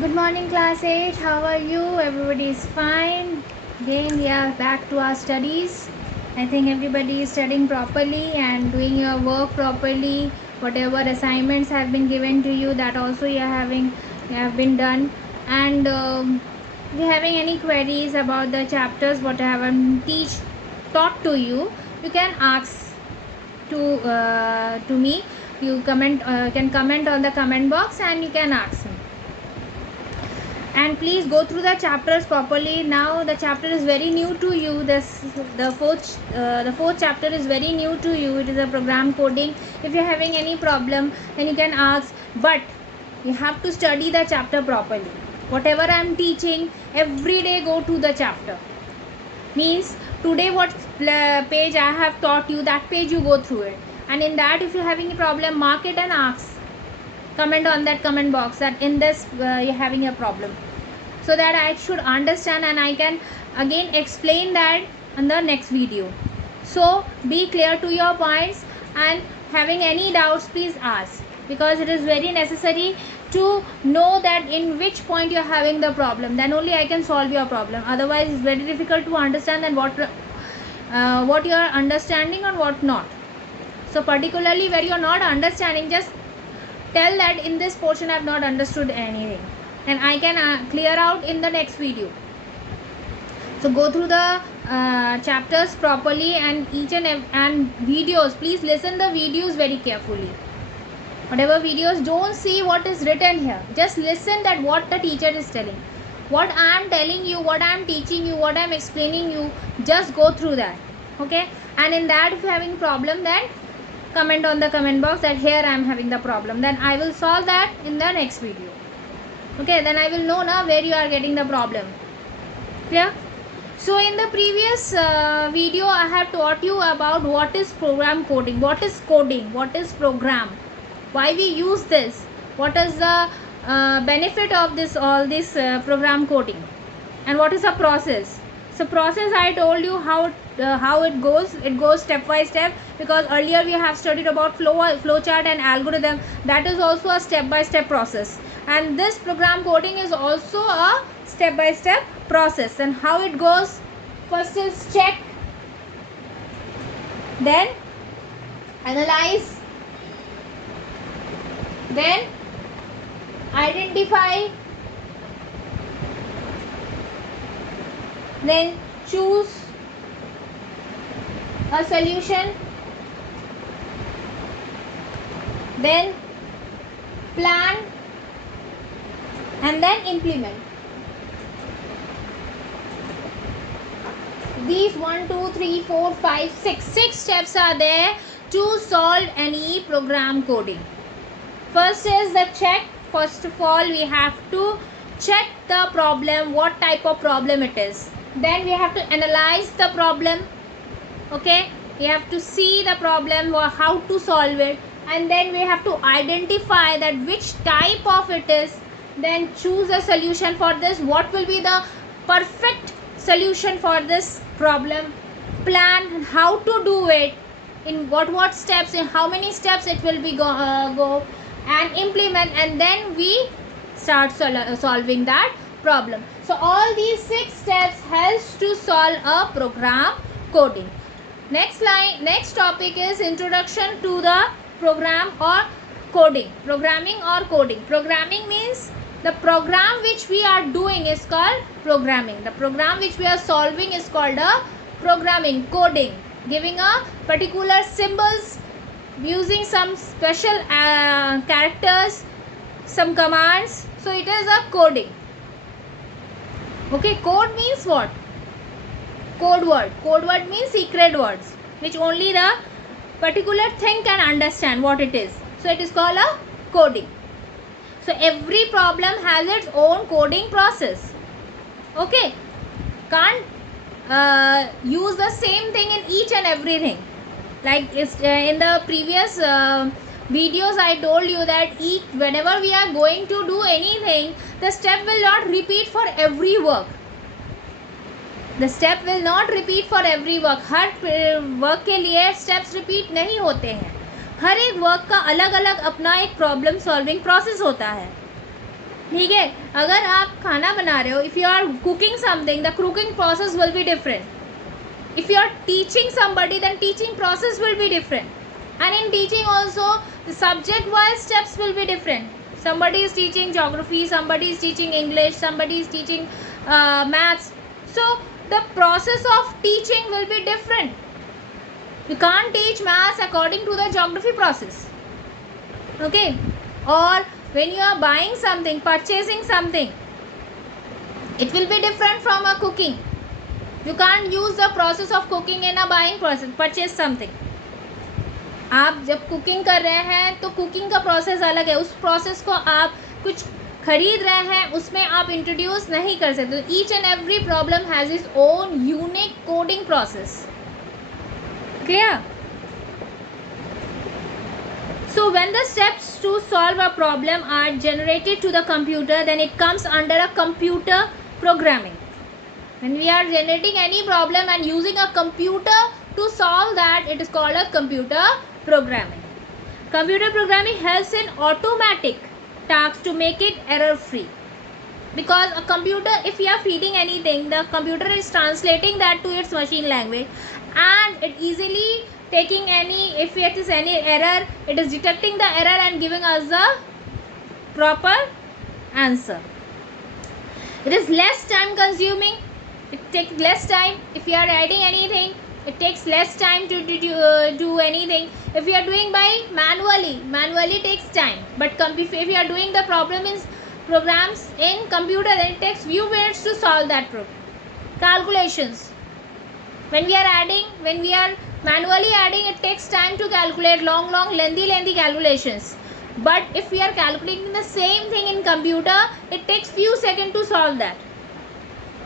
Good morning, class 8. How are you? Everybody is fine. Again, we are back to our studies. I think everybody is studying properly and doing your work properly. Whatever assignments have been given to you, that also you have been done. And if you're having any queries about the chapters, what I have taught to you, you can ask to me. You can comment on the comment box and you can ask me, and please go through the chapters properly. Now the chapter is very new to you. The fourth chapter is very new to you. It is a program coding. If you're having any problem, then you can ask, but you have to study the chapter properly. Whatever I'm teaching, every day go to the chapter. Means today what page I have taught you, that page you go through it, and in that if you're having a problem, mark it and ask, comment on that comment box that in this you're having a problem, so that I should understand and I can again explain that in the next video. So be clear to your points, and having any doubts, please ask, because it is very necessary to know that in which point you're having the problem. Then only I can solve your problem. Otherwise it's very difficult to understand and what you are understanding and what not. So particularly where you're not understanding, just tell that in this portion I have not understood anything, and I can clear out in the next video. So go through the chapters properly, and and videos, please listen the videos very carefully. Whatever videos, don't see what is written here, just listen that what the teacher is telling. What I am telling you, what I am teaching you, what I am explaining you, just go through that. Okay, and in that if you are having problem, then comment on the comment box that here I am having the problem, then I will solve that in the next video. Okay, then I will know now where you are getting the problem. Clear? So in the previous video I have taught you about what is program coding, what is coding, what is program, why we use this, what is the benefit of all this program coding, and what is the process. So process, I told you how it goes. It goes step by step, because earlier we have studied about flowchart and algorithm. That is also a step by step process, and this program coding is also a step by step process. And how it goes: first is check, then analyze, then identify, then choose a solution, then plan, and then implement. These 1 2 3 4 5 6 steps are there to solve any program coding. First is the check. First of all, we have to check the problem, what type of problem it is. Then we have to analyze the problem. Okay, we have to see the problem or how to solve it, and then we have to identify that which type of it is. Then choose a solution for this, what will be the perfect solution for this problem. Plan how to do it, in what steps, in how many steps it will be go, and implement, and then we start solving that problem. So all these 6 steps helps to solve a program coding. Next topic is introduction to the program or coding. Programming or coding. Programming means the program which we are doing is called programming. The program which we are solving is called a programming. Coding, giving a particular symbols, using some special characters, some commands. So it is a coding. Okay, code means what? Code word. Code word means secret words which only the particular thing can understand what it is. So it is called a coding. So every problem has its own coding process. Okay, can't use the same thing in each and everything. Like in the previous videos I told you that whenever we are going to do anything, the step will not repeat for every work. The step will not repeat for every work. Her work के लिए steps repeat नहीं होते हैं. हर एक work का अलग अलग अपना एक प्रॉब्लम सॉल्विंग प्रोसेस होता है. ठीक है, अगर आप खाना बना रहे हो, if you are cooking something, the cooking process will be different. If you are teaching somebody, then teaching process will be different. And in teaching also, the subject wise steps will be different. Somebody is teaching geography, somebody is teaching English, somebody is teaching maths. So the process of teaching will be different. You can't teach maths according to the geography process. Okay? Or when you are buying something, purchasing something, it will be different from a cooking. You can't use the process of cooking in a buying process, purchase something. आप जब cooking कर रहे हैं तो cooking का process अलग है, उस प्रोसेस को आप कुछ खरीद रहे हैं उसमें आप इंट्रोड्यूस नहीं कर सकते. Each and every problem has its own unique coding process. Clear? So when the steps to solve a problem are generated to the computer, then it comes under a computer programming. When we are generating any problem and using a computer to solve that, it is called a computer programming. Computer programming helps in automatic tasks to make it error free. Because a computer, if we are feeding anything, the computer is translating that to its machine language, and it easily taking any, if it is any error, it is detecting the error and giving us the proper answer. It is less time consuming. It takes less time. If you are writing anything, it takes less time to do anything. If you are doing by manually takes time. But if you are doing the programs in computer, then it takes few minutes to solve that problem. Calculations. When we are manually adding, it takes time to calculate long, lengthy calculations. But if we are calculating the same thing in computer, it takes few seconds to solve that.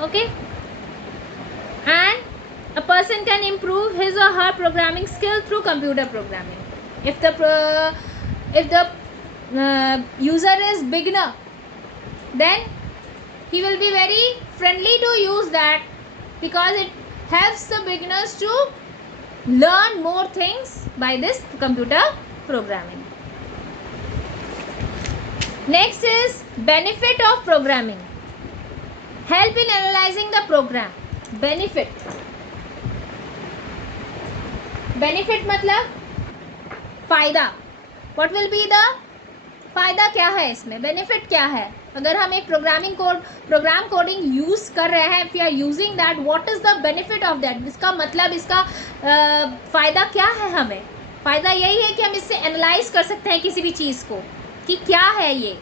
Okay? And a person can improve his or her programming skill through computer programming. If the user is beginner, then he will be very friendly to use that, because it helps the beginners to learn more things by this computer programming. Next is benefit of programming. Help in analyzing the program. Benefit मतलब फ़ायदा. What will be the फ़ायदा, क्या है इसमें, benefit क्या है. अगर हम एक प्रोग्राम कोडिंग यूज़ कर रहे हैं, if you are using that, what is the benefit of that. इसका मतलब, इसका फ़ायदा क्या है. हमें फ़ायदा यही है कि हम इससे एनालाइज कर सकते हैं किसी भी चीज़ को, कि क्या है ये,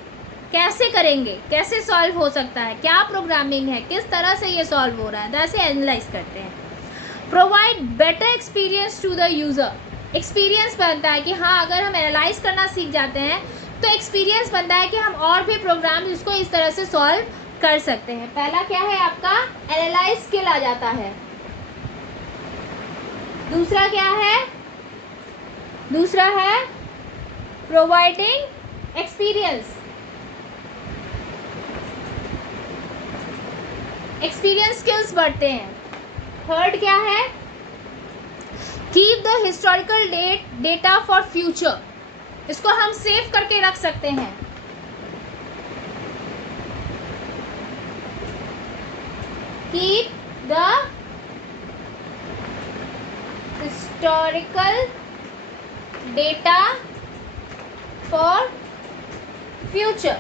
कैसे करेंगे, कैसे सॉल्व हो सकता है, क्या प्रोग्रामिंग है, किस तरह से ये सॉल्व हो रहा है, वैसे एनालाइज करते हैं. Provide better experience to the user. Experience बनता है कि हाँ, अगर हम एनालाइज करना सीख जाते हैं तो एक्सपीरियंस बनता है कि हम और भी प्रोग्राम इसको इस तरह से सॉल्व कर सकते हैं. पहला क्या है आपका, एनालाइज स्किल आ जाता है. दूसरा क्या है, दूसरा है प्रोवाइडिंग एक्सपीरियंस. एक्सपीरियंस स्किल्स बढ़ते हैं. थर्ड क्या है, keep the historical data for future. इसको हम सेव करके रख सकते हैं. Keep the historical data for future.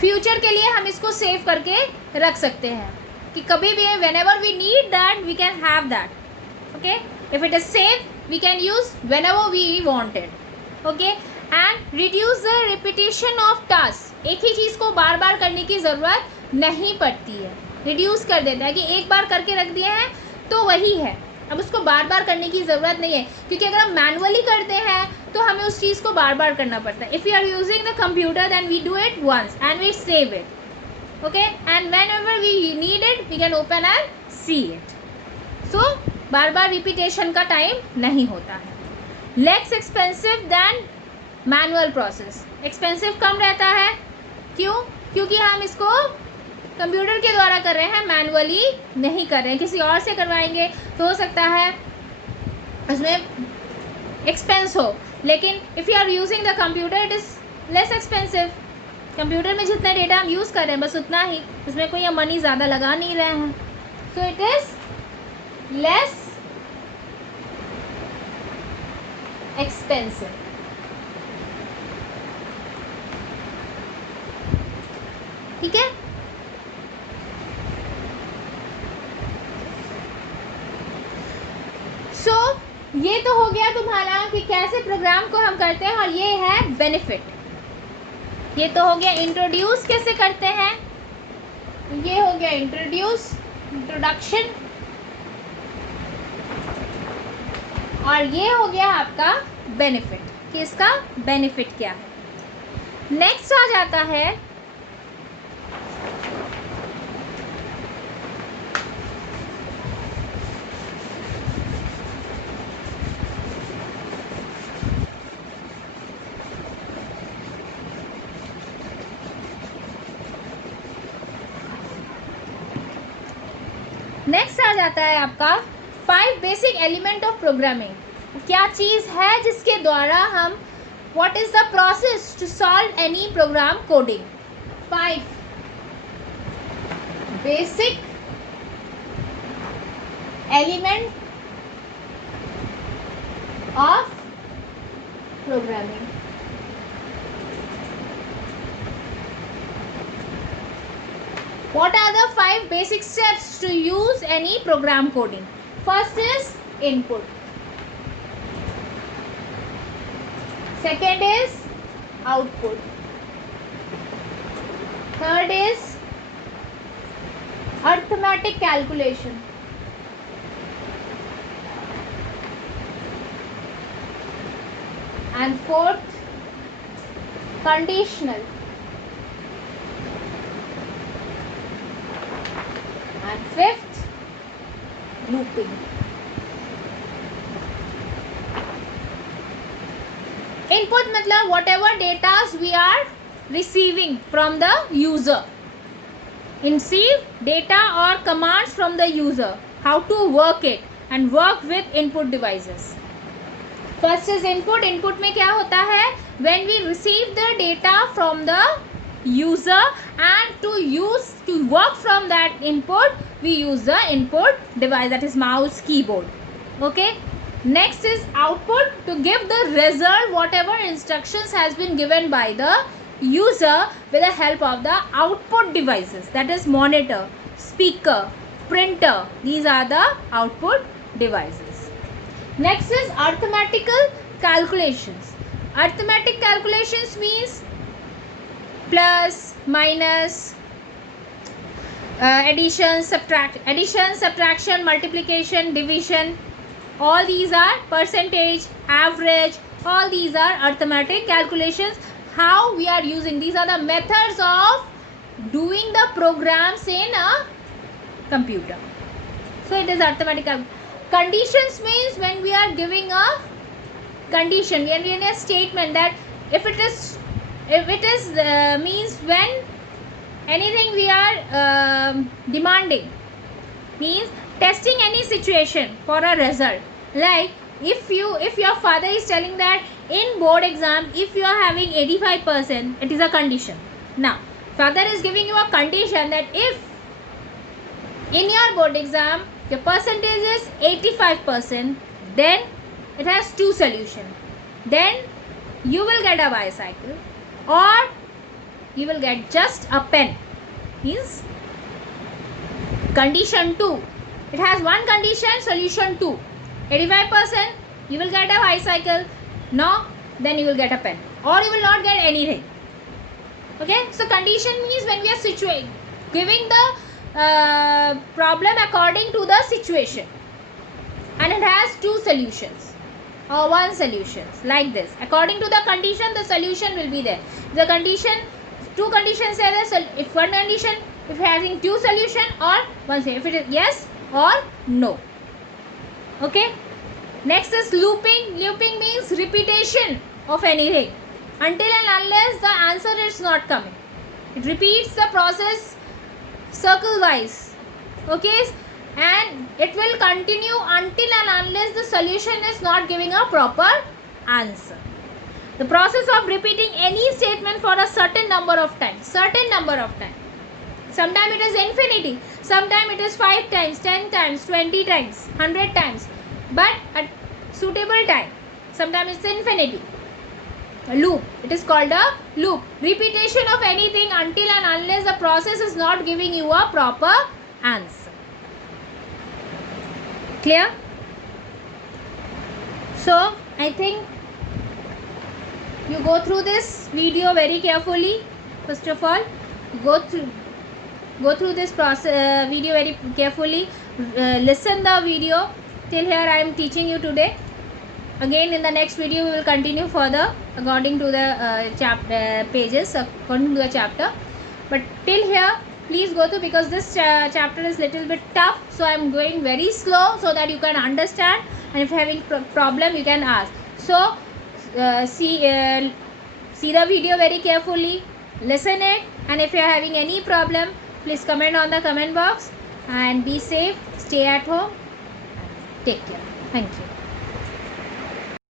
Future के लिए हम इसको सेव करके रख सकते हैं कि कभी भी whenever we need that we can have that. Okay, if it is saved we can use whenever we want it. Okay, and reduce the repetition of tasks. एक ही चीज़ को बार बार करने की ज़रूरत नहीं पड़ती है. रिड्यूस कर देता है कि एक बार करके रख दिए हैं तो वही है, अब उसको बार बार करने की ज़रूरत नहीं है. क्योंकि अगर हम मैनुअली करते हैं तो हमें उस चीज़ को बार बार करना पड़ता है. If you are using the computer then we do it once and we save it. Okay, and whenever we need it we can open and see it. So बार बार रिपीटेशन का टाइम नहीं होता है. Less expensive than manual process. Expensive कम रहता है. क्यों? क्योंकि हम इसको कंप्यूटर के द्वारा कर रहे हैं, मैनुअली नहीं कर रहे हैं. किसी और से करवाएंगे तो हो सकता है उसमें एक्सपेंस हो, लेकिन if you are using the computer it is less expensive. Computer में जितना डेटा हम यूज़ कर रहे हैं बस उतना ही, उसमें कोई हम मनी ज़्यादा लगा नहीं रहे हैं. So it is less expensive. ठीक है. सो ये तो हो गया तुम्हारा कि कैसे प्रोग्राम को हम करते हैं, और ये है बेनिफिट. ये तो हो गया इंट्रोड्यूस कैसे करते हैं, ये हो गया इंट्रोडक्शन, और ये हो गया आपका बेनिफिट कि इसका बेनिफिट क्या है. नेक्स्ट आ जाता है आपका 5 बेसिक एलिमेंट ऑफ प्रोग्रामिंग. क्या चीज़ है जिसके द्वारा हम, what is the process to solve any program coding. 5 basic element of programming. What are the 5 basic steps to use any program coding? First is input. Second is output. Third is arithmetic calculation. And fourth, conditional. And fifth, looping. Input मतलब whatever data we are receiving from the user. Receive data or commands from the user. How to work it and work with input devices. First is input. Input में क्या होता है? When we receive the data from the user and to work from that input, we use the input device, that is mouse, keyboard. Okay. Next is output, to give the result whatever instructions has been given by the user with the help of the output devices, that is monitor, speaker, printer. These are the output devices. Next is arithmetical calculations. Arithmetic calculations means plus, minus, addition, subtraction, multiplication, division. All these are percentage, average. All these are arithmetic calculations. How we are using, these are the methods of doing the programs in a computer. So it is arithmetic. Conditions means when we are giving a condition, we are in a statement that if it is means when anything we are demanding, means testing any situation for a result. Like if your father is telling that in board exam if you are having 85%, it is a condition. Now father is giving you a condition that if in your board exam your percentage is 85%, then it has 2 solutions. Then you will get a bicycle, or you will get just a pen. Means condition 2. It has one condition, solution 2. 85%, you will get a bicycle. No, then you will get a pen, or you will not get anything. Okay, so condition means when we are giving the problem according to the situation, and it has 2 solutions or 1 solution, like this. According to the condition, the solution will be there. The condition, 2 conditions are there. If one condition, if having 2 solution, or 1 solution, if it is yes or no. Okay. Next is looping. Looping means repetition of anything until and unless the answer is not coming. It repeats the process circle wise. Okay. And it will continue until and unless the solution is not giving a proper answer. The process of repeating any statement for a certain number of times. Sometimes it is infinity. Sometimes it is 5 times, 10 times, 20 times, 100 times. But at suitable time. Sometimes it's infinity. A loop. It is called a loop. Repetition of anything until and unless the process is not giving you a proper answer. Clear? So, I think you go through this video very carefully. First of all, go through this process video very carefully. Listen the video till here I am teaching you today. Again in the next video we will continue further according to the pages according to the chapter. But till here please go through, because this chapter is little bit tough, so I am going very slow so that you can understand, and if having problem you can ask. So see the video very carefully, listen it, and if you are having any problem please comment on the comment box, and be safe, stay at home, take care. Thank you.